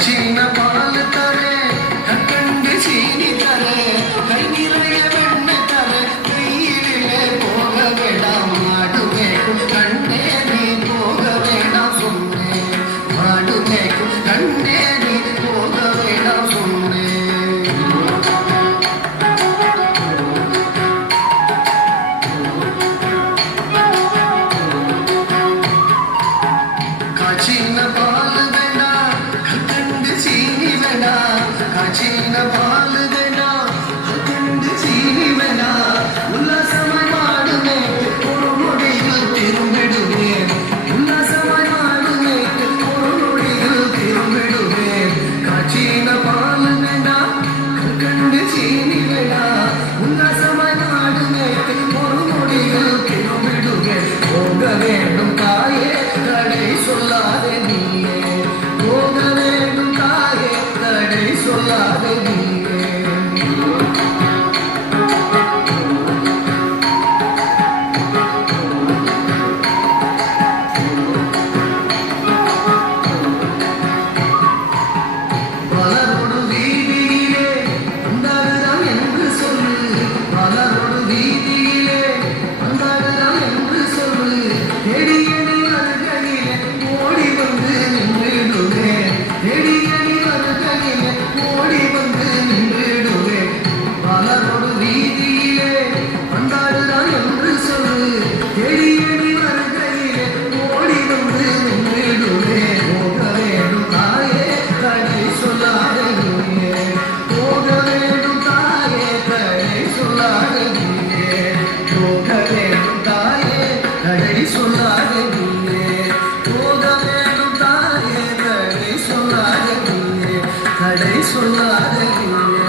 காய்ச்சின பால் தரே கற்கண்டு சீனி தரே கை நிறைய வெண்ணெய் தரே கையிலே போக வேண்டாம் மாடு மேய்க்கும் கண்ணே நீ போக வேண்டாம் சொன்னேன் மாடு மேய்க்கும் கண்ணே நீ போக வேண்டாம் சொன்னேன் காய்ச்சின பால் காய்ச்சின பால் வேண்டாம் கண்டு சீனி வேண்டாம் உல்லாசமாய் மாடு மேய்த்து ஒரு நொடியில் திரும்பிடுவேன் உல்லாசமாய் மாடு மேய்த்து ஒரு நொடியில் திரும்பிடுவேன் காய்ச்சின பால் வேண்டாம் கண்டு சீனி வேண்டாம் உல்லாசமாய் மாடு மேய்த்து ஒரு நொடியில் திரும்பிடுவேன் போக வேண்டும் தாயே தடை சொல்லாதே நீயே போக வேண்டும் தாயே தடை சொல்லாதே நீயே பலரோடு வீதியிலே வந்தாடுதான் என்று சொல்லு பலரோடு வீதியிலே வந்தாடுதான் என்று சொல்லு தேடியடி வருகையிலே ஓடி வந்து நின்றிடுவேன் தேடியடி வருகையிலே ஓடி வந்து நின்றிடுவேன் பலரோடு வீதியிலே வந்தாடுதான் என்று சொல்லு தேடியடி வருகையிலே ஓடி வந்து நின்றிடுவேன் போக வேண்டும் தாயே தடை சொல்லாத நீயே போக வேண்டும் தாயே தடை சொல்லாத நீயே போக வேண்டும் தாயே தடை சொல்லாத நீயே போக வேண்டும் தாயே தடை சொல்லாத நீயே தடை சொல்லாத நீயே